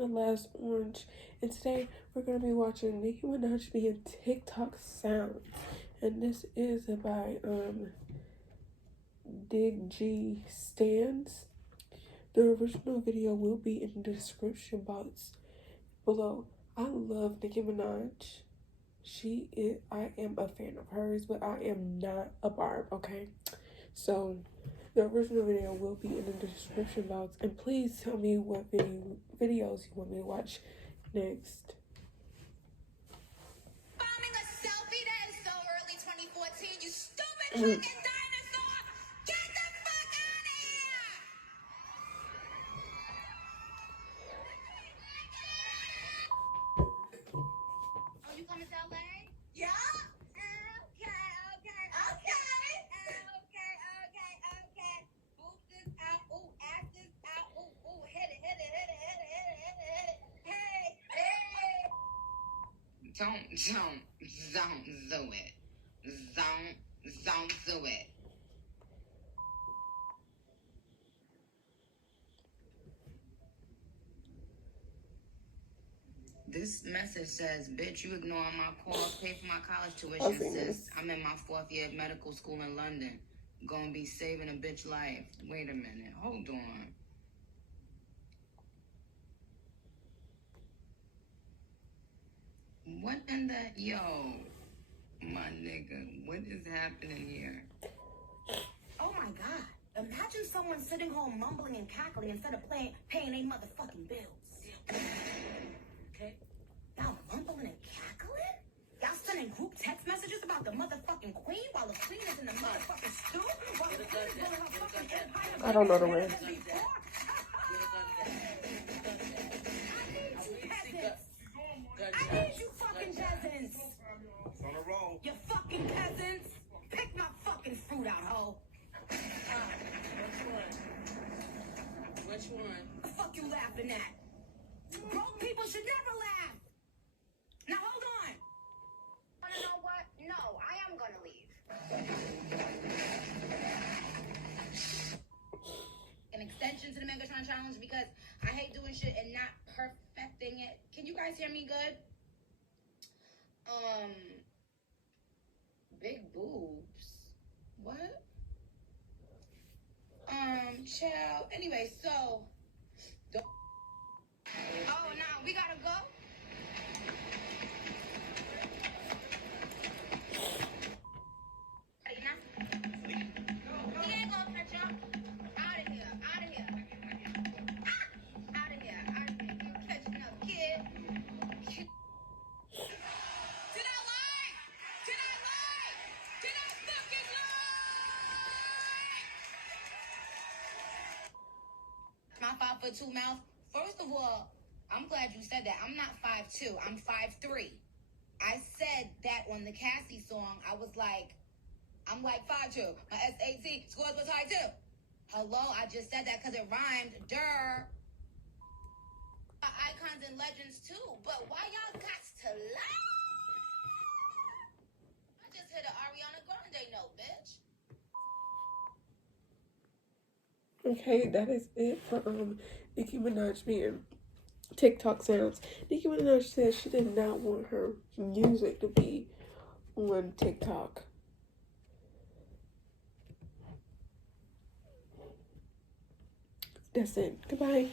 the last orange, and today we're gonna be watching Nicki Minaj being TikTok sounds, and this is by Digi Stans. The original video will be in the description box below. I love Nicki Minaj. I am a fan of hers, but I am not a Barb, okay? So the original video will be in the description box, and please tell me what videos you want me to watch next. Bombing a selfie, that is so early 2014, you stupid fucking dinosaur! Get the fuck out of here! Oh, you coming to LA? Yeah? Okay. Boot this out, ooh, ass this out, ooh, hit it. Hey! Don't do it. Don't do it. This message says, bitch, you ignoring my calls, pay for my college tuition, sis. I'm in my 4th year of medical school in London. Gonna be saving a bitch life. Wait a minute, hold on. What in the, yo, my nigga, what is happening here? Oh my God, imagine someone sitting home mumbling and cackling instead of paying their motherfucking bills. Okay? Y'all mumbling and cackling? Y'all sending group text messages about the motherfucking queen while the queen is in the motherfucking stew? While the queen is building her fucking empire? I don't know the way. I need you fucking peasants. On a roll. You fucking peasants. Pick my fucking fruit out, ho. Which one? The fuck you laughing at? Broke people should never laugh. Now hold on. Wanna know what? No, I am gonna leave. An extension to the Megatron challenge because I hate doing shit and not perfecting it. Can you guys hear me good? Big boobs. What? Child. Anyway, so. Oh, now we gotta go. Ready now? He ain't gonna catch up. Out of here. Out of here. You catching up, kid. Did I lie? Did I fucking lie? My 5'2" mouth. First of all, I'm glad you said that. I'm not 5'2". I'm 5'3". I said that on the Cassie song. I was like, I'm like 5'2". My SAT scores was high too. Hello, I just said that because it rhymed. Durr. Icons and legends too. But why y'all got to lie? I just hit an Ariana Grande note, bitch. Okay, that is it for Nicki Minaj being TikTok sounds. Nicki Minaj said she did not want her music to be on TikTok. That's it. Goodbye.